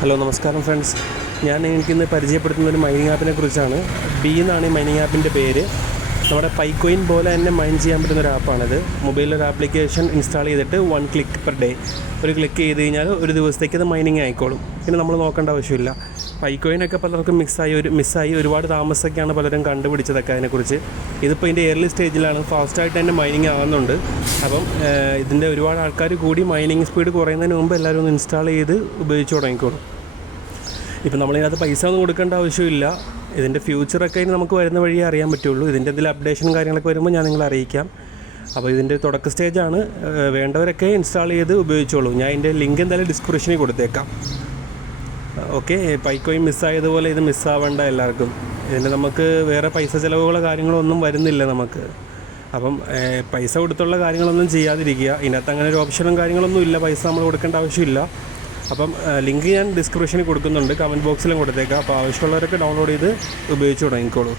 Hello നമസ്കാരം friends. ഞാൻ എനിക്കിന്ന് പരിചയപ്പെടുത്തുന്ന ഒരു മൈനിങ് ആപ്പിനെ കുറിച്ചാണ്. ബി എന്നാണ് ഈ മൈനിങ് ആപ്പിൻ്റെ പേര്. നമ്മുടെ പൈക്കോയിൻ പോലെ തന്നെ മൈൻ ചെയ്യാൻ പറ്റുന്ന ഒരു ആപ്പാണിത്. മൊബൈലിലൊരു ആപ്ലിക്കേഷൻ ഇൻസ്റ്റാൾ ചെയ്തിട്ട് 1 ക്ലിക്ക് പെർ ഡേ, ഒരു ക്ലിക്ക് ചെയ്ത് കഴിഞ്ഞാൽ ഒരു ദിവസത്തേക്ക് അത് മൈനിങ് ആയിക്കോളും. പിന്നെ നമ്മൾ നോക്കേണ്ട ആവശ്യമില്ല. പൈക്കോയിനൊക്കെ പലർക്കും മിസ്സായി ഒരുപാട് താമസമൊക്കെയാണ് പലരും കണ്ടുപിടിച്ചതൊക്കെ അതിനെക്കുറിച്ച്. ഇതിപ്പോൾ ഇതിൻ്റെ എയർലി സ്റ്റേജിലാണ്, ഫാസ്റ്റായിട്ട് തന്നെ മൈനിങ് ആകുന്നുണ്ട്. അപ്പം ഇതിൻ്റെ ഒരുപാട് ആൾക്കാർ കൂടി മൈനിങ് സ്പീഡ് കുറയുന്നതിന് മുമ്പ് എല്ലാവരും ഒന്ന് ഇൻസ്റ്റാൾ ചെയ്ത് ഉപയോഗിച്ച് തുടങ്ങിക്കോളും. ഇപ്പം നമ്മളിതിനകത്ത് പൈസ ഒന്നും കൊടുക്കേണ്ട ആവശ്യമില്ല. ഇതിൻ്റെ ഫ്യൂച്ചറൊക്കെ ഇനി നമുക്ക് വരുന്ന വഴിയേ അറിയാൻ പറ്റുള്ളൂ. ഇതിൻ്റെ എന്തെങ്കിലും അപ്ഡേഷനും കാര്യങ്ങളൊക്കെ വരുമ്പോൾ ഞാൻ നിങ്ങളെ അറിയിക്കാം. അപ്പോൾ ഇതിൻ്റെ തുടക്ക സ്റ്റേജാണ്. വേണ്ടവരൊക്കെ ഇൻസ്റ്റാൾ ചെയ്ത് ഉപയോഗിച്ചോളൂ. ഞാൻ ഇതിൻ്റെ ലിങ്ക് എന്തായാലും ഡിസ്ക്രിപ്ഷനിൽ കൊടുത്തേക്കാം. ഓക്കെ. പൈക്കോയിൻ മിസ്സായതുപോലെ ഇത് മിസ്സാവേണ്ട എല്ലാവർക്കും. ഇതിൻ്റെ നമുക്ക് വേറെ പൈസ ചിലവുകളോ കാര്യങ്ങളോ ഒന്നും വരുന്നില്ല നമുക്ക്. അപ്പം പൈസ കൊടുത്തുള്ള കാര്യങ്ങളൊന്നും ചെയ്യാതിരിക്കുക. ഇതിനകത്ത് അങ്ങനെ ഒരു ഓപ്ഷനും കാര്യങ്ങളൊന്നും ഇല്ല, പൈസ നമ്മൾ കൊടുക്കേണ്ട ആവശ്യമില്ല. അപ്പം ലിങ്ക് ഞാൻ ഡിസ്ക്രിപ്ഷനിൽ കൊടുക്കുന്നുണ്ട്, കമൻറ്റ് ബോക്സിലും കൊടുത്തേക്കാം. അപ്പോൾ ആവശ്യമുള്ളവരൊക്കെ ഡൗൺലോഡ് ചെയ്ത് ഉപയോഗിച്ച് തുടങ്ങിക്കോളൂ.